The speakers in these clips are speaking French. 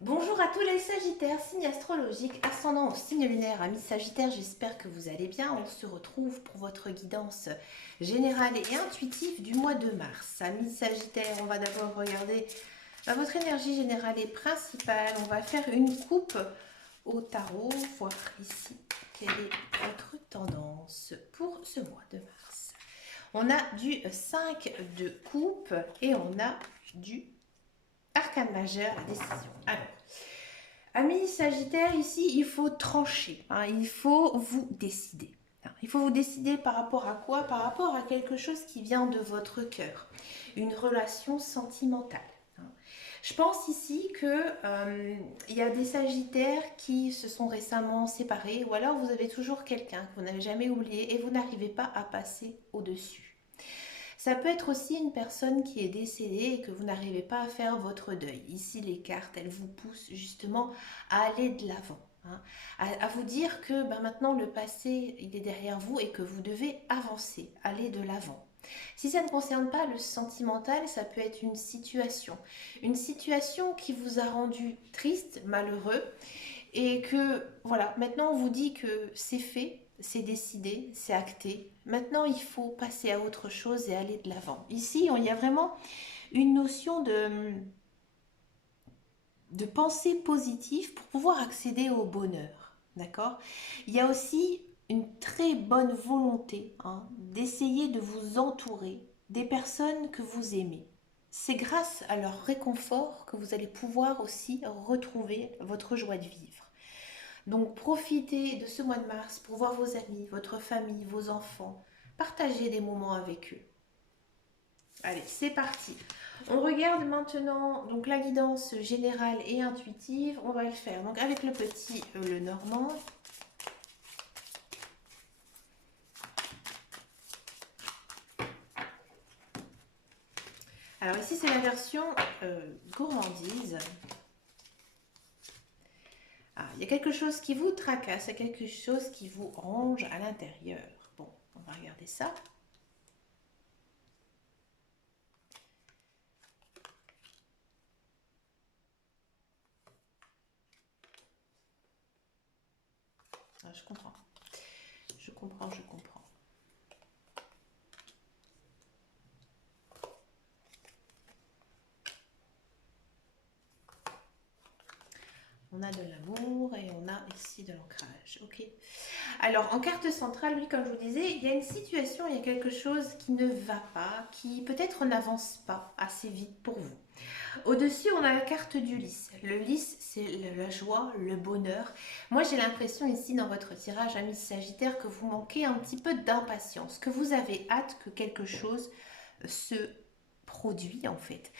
Bonjour à tous les Sagittaires, signe astrologique, ascendant au signe lunaire, amis Sagittaires, j'espère que vous allez bien. On se retrouve pour votre guidance générale et intuitive du mois de mars. Amis Sagittaires, on va d'abord regarder votre énergie générale et principale. On va faire une coupe au tarot, voir ici quelle est votre tendance pour ce mois de mars. On a du 5 de coupe et on a du arcane majeur, la décision. Alors, amis Sagittaire, ici, il faut trancher, hein, il faut vous décider. Il faut vous décider par rapport à quoi? Par rapport à quelque chose qui vient de votre cœur, une relation sentimentale. Je pense ici que y a des Sagittaires qui se sont récemment séparés, ou alors vous avez toujours quelqu'un que vous n'avez jamais oublié et vous n'arrivez pas à passer au-dessus. Ça peut être aussi une personne qui est décédée et que vous n'arrivez pas à faire votre deuil. Ici, les cartes, elles vous poussent justement à aller de l'avant, hein, à vous dire que maintenant le passé, il est derrière vous et que vous devez avancer, aller de l'avant. Si ça ne concerne pas le sentimental, ça peut être une situation qui vous a rendu triste, malheureux, et que voilà, maintenant on vous dit que c'est fait, c'est décidé, c'est acté. Maintenant il faut passer à autre chose et aller de l'avant. Ici, il y a vraiment une notion de pensée positive pour pouvoir accéder au bonheur. D'accord? Il y a aussi une très bonne volonté, hein, d'essayer de vous entourer des personnes que vous aimez. C'est grâce à leur réconfort que vous allez pouvoir aussi retrouver votre joie de vivre. Donc profitez de ce mois de mars pour voir vos amis, votre famille, vos enfants. Partagez des moments avec eux. Allez, c'est parti. On regarde maintenant donc la guidance générale et intuitive. On va le faire donc avec le petit le normand. Alors ici c'est la version gourmandise. Ah, il y a quelque chose qui vous tracasse, il y a quelque chose qui vous ronge à l'intérieur. Bon, on va regarder ça. Ah, je comprends. Je comprends, je comprends. On a de l'amour et on a ici de l'ancrage. Ok. Alors, en carte centrale, oui, comme je vous disais, il y a une situation, il y a quelque chose qui ne va pas, qui peut-être n'avance pas assez vite pour vous. Au-dessus, on a la carte du lys. Le lys, c'est la joie, le bonheur. Moi, j'ai l'impression ici, dans votre tirage, ami Sagittaire, que vous manquez un petit peu d'impatience, que vous avez hâte que quelque chose se produit, en fait.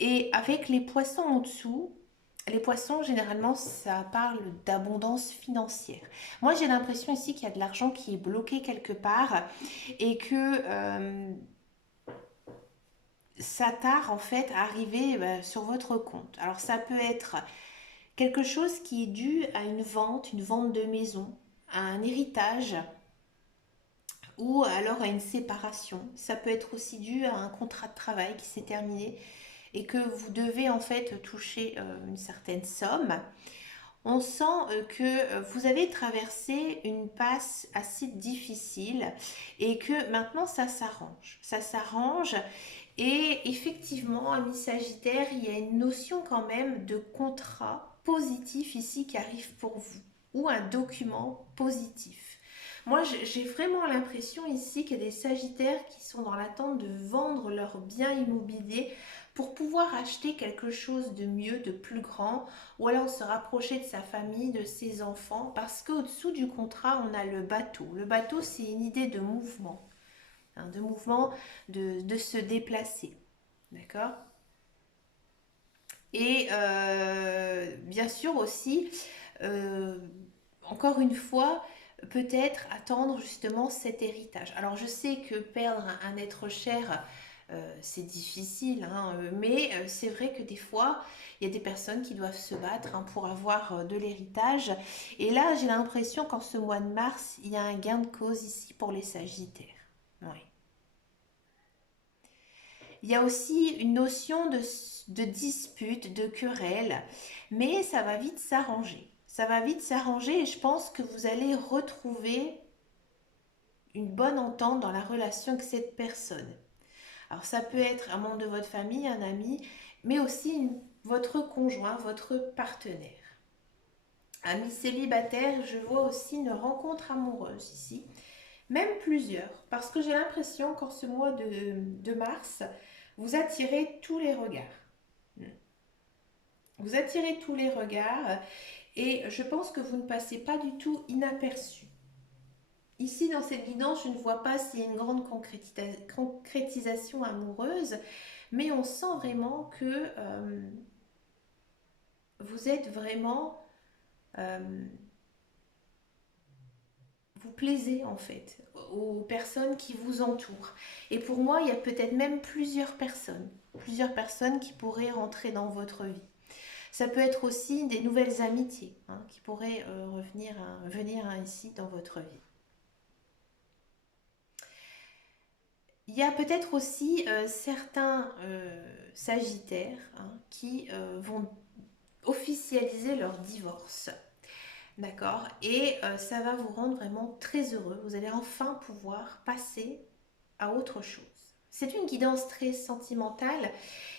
Et avec les poissons en dessous, les poissons, généralement, ça parle d'abondance financière. Moi, j'ai l'impression ici qu'il y a de l'argent qui est bloqué quelque part et que ça tarde en fait à arriver sur votre compte. Alors, ça peut être quelque chose qui est dû à une vente de maison, à un héritage ou alors à une séparation. Ça peut être aussi dû à un contrat de travail qui s'est terminé et que vous devez en fait toucher une certaine somme. On sent que vous avez traversé une passe assez difficile et que maintenant ça s'arrange. Ça s'arrange et effectivement, ami Sagittaire, il y a une notion quand même de contrat positif ici qui arrive pour vous ou un document positif. Moi, j'ai vraiment l'impression ici qu'il y a des Sagittaires qui sont dans l'attente de vendre leurs biens immobiliers pour pouvoir acheter quelque chose de mieux, de plus grand, ou alors se rapprocher de sa famille, de ses enfants, parce qu'au-dessous du contrat, on a le bateau. Le bateau, c'est une idée de mouvement, hein, de se déplacer. D'accord? Et bien sûr aussi, euh, encore une fois, peut-être attendre justement cet héritage. Alors je sais que perdre un être cher, c'est difficile, hein, mais c'est vrai que des fois, il y a des personnes qui doivent se battre, hein, pour avoir de l'héritage. Et là, j'ai l'impression qu'en ce mois de mars, il y a un gain de cause ici pour les Sagittaires. Oui. Il y a aussi une notion de dispute, de querelle, mais ça va vite s'arranger. Ça va vite s'arranger et je pense que vous allez retrouver une bonne entente dans la relation avec cette personne. Alors ça peut être un membre de votre famille, un ami, mais aussi votre conjoint, votre partenaire. Amis célibataires, je vois aussi une rencontre amoureuse ici, même plusieurs, parce que j'ai l'impression qu'en ce mois de mars, vous attirez tous les regards. Vous attirez tous les regards et je pense que vous ne passez pas du tout inaperçu. Ici, dans cette guidance, je ne vois pas s'il y a une grande concrétisation amoureuse, mais on sent vraiment que vous êtes vraiment... vous plaisez en fait aux personnes qui vous entourent. Et pour moi, il y a peut-être même plusieurs personnes qui pourraient rentrer dans votre vie. Ça peut être aussi des nouvelles amitiés qui pourraient venir ici dans votre vie. Il y a peut-être aussi certains sagittaires qui vont officialiser leur divorce. D'accord. Et ça va vous rendre vraiment très heureux. Vous allez enfin pouvoir passer à autre chose. C'est une guidance très sentimentale.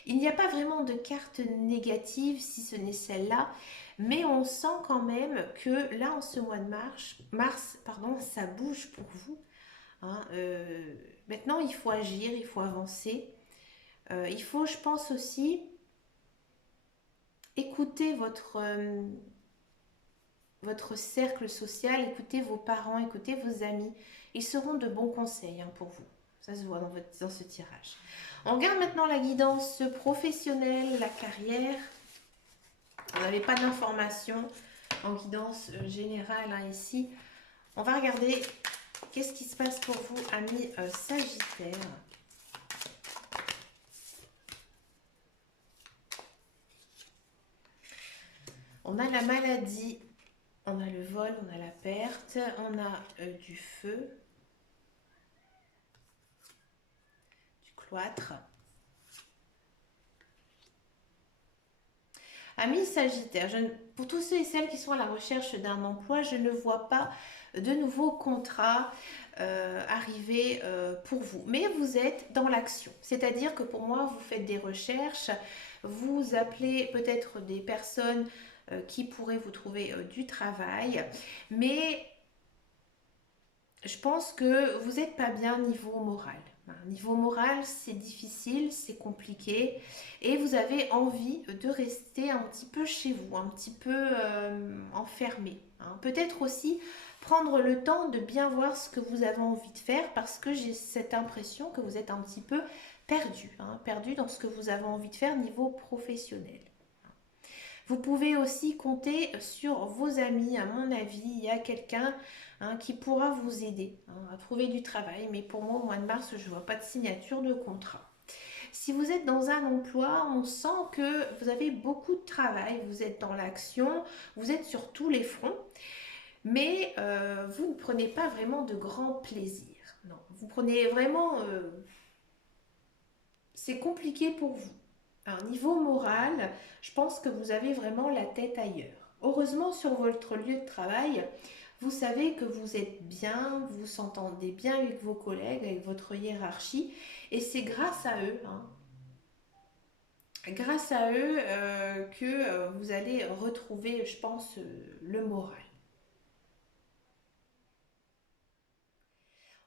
Il n'y a pas vraiment de carte négative si ce n'est celle-là. Mais on sent quand même que là, en ce mois de mars, ça bouge pour vous. Maintenant, il faut agir, il faut avancer. Il faut, je pense aussi, écouter votre cercle social, écoutez vos parents, écoutez vos amis. Ils seront de bons conseils pour vous. Ça se voit dans ce tirage. On regarde maintenant la guidance professionnelle, la carrière. On n'avait pas d'informations en guidance générale ici. On va regarder qu'est-ce qui se passe pour vous, amis Sagittaires. On a la maladie. On a le vol, on a la perte, on a du feu, du cloître. Amis Sagittaires, pour tous ceux et celles qui sont à la recherche d'un emploi, je ne vois pas de nouveaux contrats arriver pour vous. Mais vous êtes dans l'action. C'est-à-dire que pour moi, vous faites des recherches, vous appelez peut-être des personnes qui pourraient vous trouver du travail. Mais je pense que vous n'êtes pas bien niveau moral. Niveau moral, c'est difficile, c'est compliqué et vous avez envie de rester un petit peu chez vous, un petit peu enfermé. Peut-être aussi prendre le temps de bien voir ce que vous avez envie de faire parce que j'ai cette impression que vous êtes un petit peu perdu, perdu dans ce que vous avez envie de faire niveau professionnel. Vous pouvez aussi compter sur vos amis, à mon avis, il y a quelqu'un qui pourra vous aider à trouver du travail. Mais pour moi, au mois de mars, je ne vois pas de signature de contrat. Si vous êtes dans un emploi, on sent que vous avez beaucoup de travail, vous êtes dans l'action, vous êtes sur tous les fronts, mais vous ne prenez pas vraiment de grand plaisir. Non, vous prenez vraiment... c'est compliqué pour vous. Alors, niveau moral, je pense que vous avez vraiment la tête ailleurs. Heureusement, sur votre lieu de travail, vous savez que vous êtes bien, vous s'entendez bien avec vos collègues, avec votre hiérarchie, et c'est grâce à eux, que vous allez retrouver, je pense, le moral.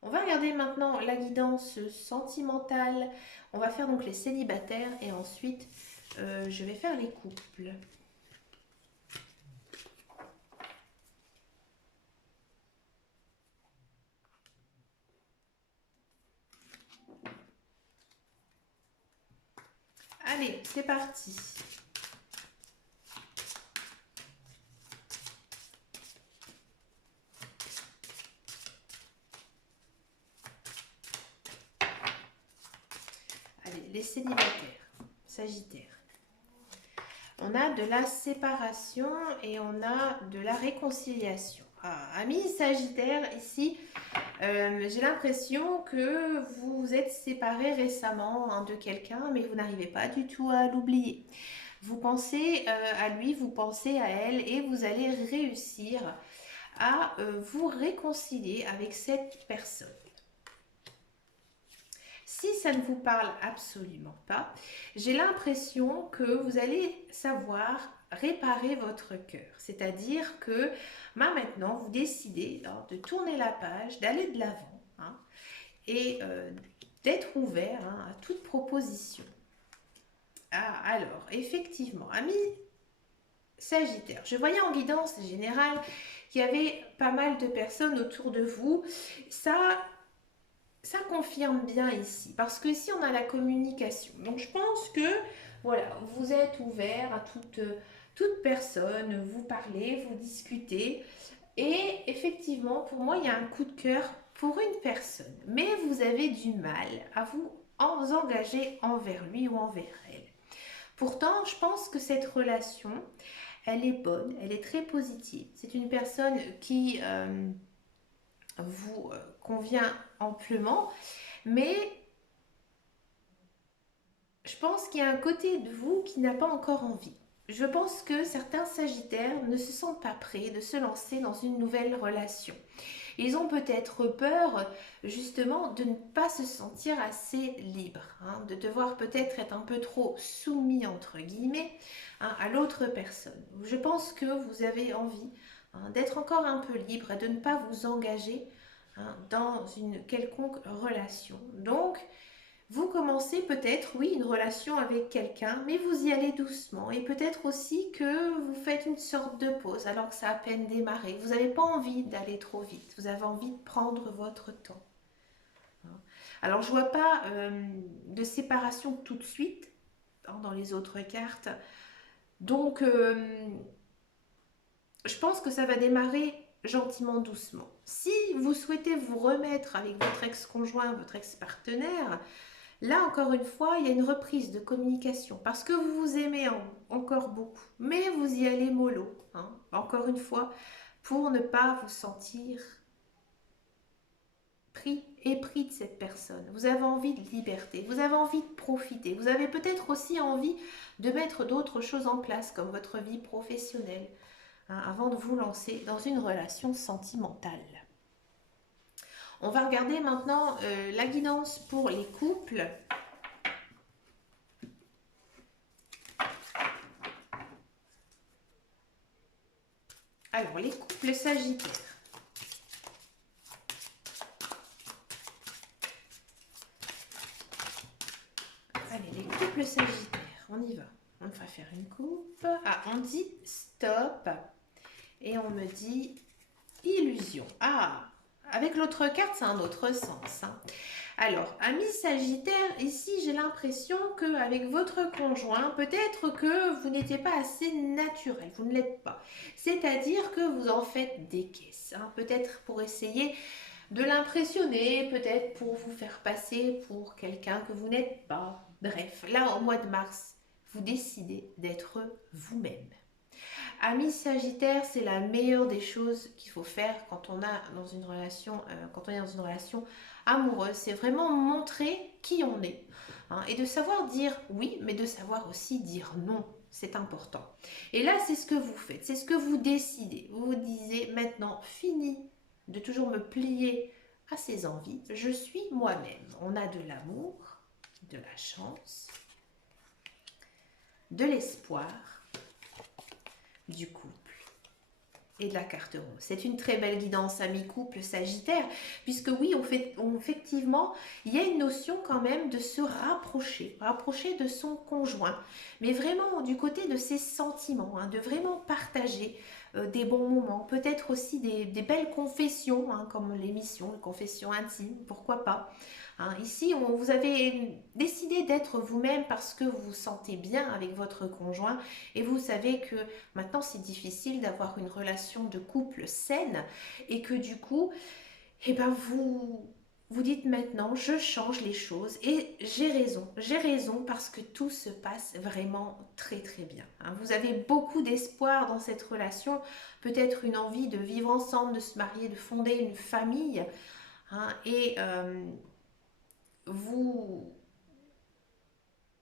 On va regarder maintenant la guidance sentimentale. On va faire donc les célibataires et ensuite je vais faire les couples. Allez, c'est parti. Allez, les célibataires, Sagittaire. On a de la séparation et on a de la réconciliation. Amis Sagittaire, ici, j'ai l'impression que vous vous êtes séparés récemment de quelqu'un, mais vous n'arrivez pas du tout à l'oublier. Vous pensez à lui, vous pensez à elle, et vous allez réussir à vous réconcilier avec cette personne. Si ça ne vous parle absolument pas, j'ai l'impression que vous allez savoir réparer votre cœur. C'est-à-dire que maintenant, vous décidez de tourner la page, d'aller de l'avant et d'être ouvert à toute proposition. Alors, effectivement, amis Sagittaire, je voyais en guidance générale qu'il y avait pas mal de personnes autour de vous. Ça confirme bien ici, parce que ici on a la communication. Donc je pense que voilà, vous êtes ouvert à toute personne, vous parlez, vous discutez. Et effectivement, pour moi, il y a un coup de cœur pour une personne. Mais vous avez du mal à vous engager envers lui ou envers elle. Pourtant, je pense que cette relation, elle est bonne, elle est très positive. C'est une personne qui vous convient amplement, mais je pense qu'il y a un côté de vous qui n'a pas encore envie. Je pense que certains Sagittaires ne se sentent pas prêts de se lancer dans une nouvelle relation. Ils ont peut-être peur justement de ne pas se sentir assez libre, de devoir peut-être être un peu trop soumis entre guillemets à l'autre personne. Je pense que vous avez envie d'être encore un peu libre et de ne pas vous engager dans une quelconque relation. Donc, vous commencez peut-être, oui, une relation avec quelqu'un, mais vous y allez doucement. Et peut-être aussi que vous faites une sorte de pause alors que ça a à peine démarré. Vous n'avez pas envie d'aller trop vite. Vous avez envie de prendre votre temps. Alors, je ne vois pas de séparation tout de suite dans les autres cartes. Donc, je pense que ça va démarrer gentiment, doucement. Si vous souhaitez vous remettre avec votre ex-conjoint, votre ex-partenaire, là encore une fois, il y a une reprise de communication parce que vous vous aimez encore beaucoup, mais vous y allez mollo, encore une fois, pour ne pas vous sentir épris de cette personne. Vous avez envie de liberté, vous avez envie de profiter, vous avez peut-être aussi envie de mettre d'autres choses en place comme votre vie professionnelle, avant de vous lancer dans une relation sentimentale. On va regarder maintenant la guidance pour les couples. Alors, les couples sagittaires. Allez, les couples sagittaires, on y va. On va faire une coupe. Ah, on dit stop. Et on me dit illusion. Ah, avec l'autre carte, c'est un autre sens. Alors, amis Sagittaire, ici j'ai l'impression qu'avec votre conjoint, peut-être que vous n'étiez pas assez naturel, vous ne l'êtes pas. C'est-à-dire que vous en faites des caisses, peut-être pour essayer de l'impressionner, peut-être pour vous faire passer pour quelqu'un que vous n'êtes pas. Bref, là au mois de mars, vous décidez d'être vous-même. Amis Sagittaire, c'est la meilleure des choses qu'il faut faire quand on a dans une relation, amoureuse. C'est vraiment montrer qui on est et de savoir dire oui, mais de savoir aussi dire non. C'est important. Et là, c'est ce que vous faites, c'est ce que vous décidez. Vous vous disiez maintenant, fini de toujours me plier à ses envies. Je suis moi-même. On a de l'amour, de la chance, de l'espoir, du couple et de la carte rose. C'est une très belle guidance, amis couple Sagittaire, puisque oui, effectivement, il y a une notion quand même de se rapprocher de son conjoint, mais vraiment du côté de ses sentiments, de vraiment partager des bons moments, peut-être aussi des belles confessions, comme l'émission, les confessions intimes, pourquoi pas. Ici, vous avez décidé d'être vous-même parce que vous vous sentez bien avec votre conjoint et vous savez que maintenant c'est difficile d'avoir une relation de couple saine et que du coup, vous vous dites maintenant, je change les choses et j'ai raison parce que tout se passe vraiment très très bien. Hein. Vous avez beaucoup d'espoir dans cette relation, peut-être une envie de vivre ensemble, de se marier, de fonder une famille. Hein, et vous,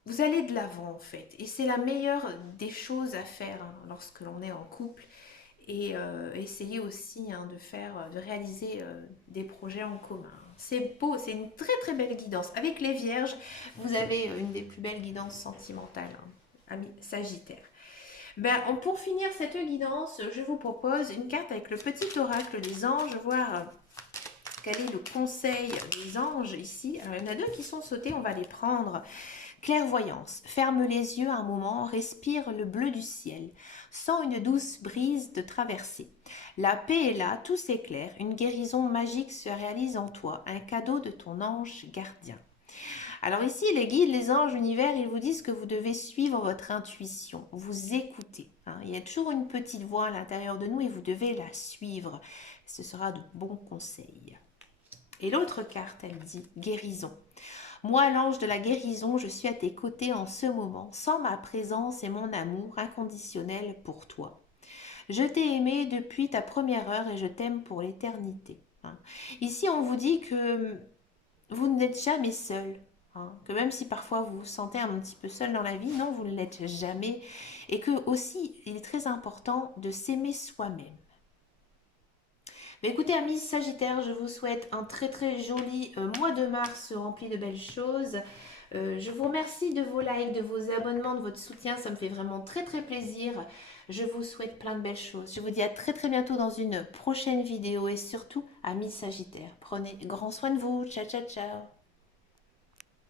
vous allez de l'avant en fait. Et c'est la meilleure des choses à faire hein, lorsque l'on est en couple. Et essayer aussi hein, de réaliser des projets en commun. C'est beau, c'est une très très belle guidance. Avec les vierges, vous avez une des plus belles guidances sentimentales, hein, ami Sagittaire. Ben, pour finir cette guidance, je vous propose une carte avec le petit oracle des anges, voir quel est le conseil des anges ici. Alors, il y en a deux qui sont sautés, on va les prendre. Clairvoyance. Ferme les yeux un moment, respire le bleu du ciel. Sens une douce brise de traversée. La paix est là, tout s'éclaire, une guérison magique se réalise en toi, un cadeau de ton ange gardien. Alors ici, les guides, les anges, l'univers, ils vous disent que vous devez suivre votre intuition, vous écouter. Hein. Il y a toujours une petite voix à l'intérieur de nous et vous devez la suivre. Ce sera de bons conseils. Et l'autre carte, elle dit guérison. Moi, l'ange de la guérison, je suis à tes côtés en ce moment, sans ma présence et mon amour inconditionnel pour toi. Je t'ai aimé depuis ta première heure et je t'aime pour l'éternité. Hein. Ici, on vous dit que vous n'êtes jamais seul. Hein. Que même si parfois vous vous sentez un petit peu seul dans la vie, non, vous ne l'êtes jamais. Et que aussi, il est très important de s'aimer soi-même. Mais écoutez, amis Sagittaires, je vous souhaite un très très joli mois de mars rempli de belles choses. Je vous remercie de vos likes, de vos abonnements, de votre soutien. Ça me fait vraiment très très plaisir. Je vous souhaite plein de belles choses. Je vous dis à très très bientôt dans une prochaine vidéo. Et surtout, amis Sagittaires, prenez grand soin de vous. Ciao, ciao, ciao.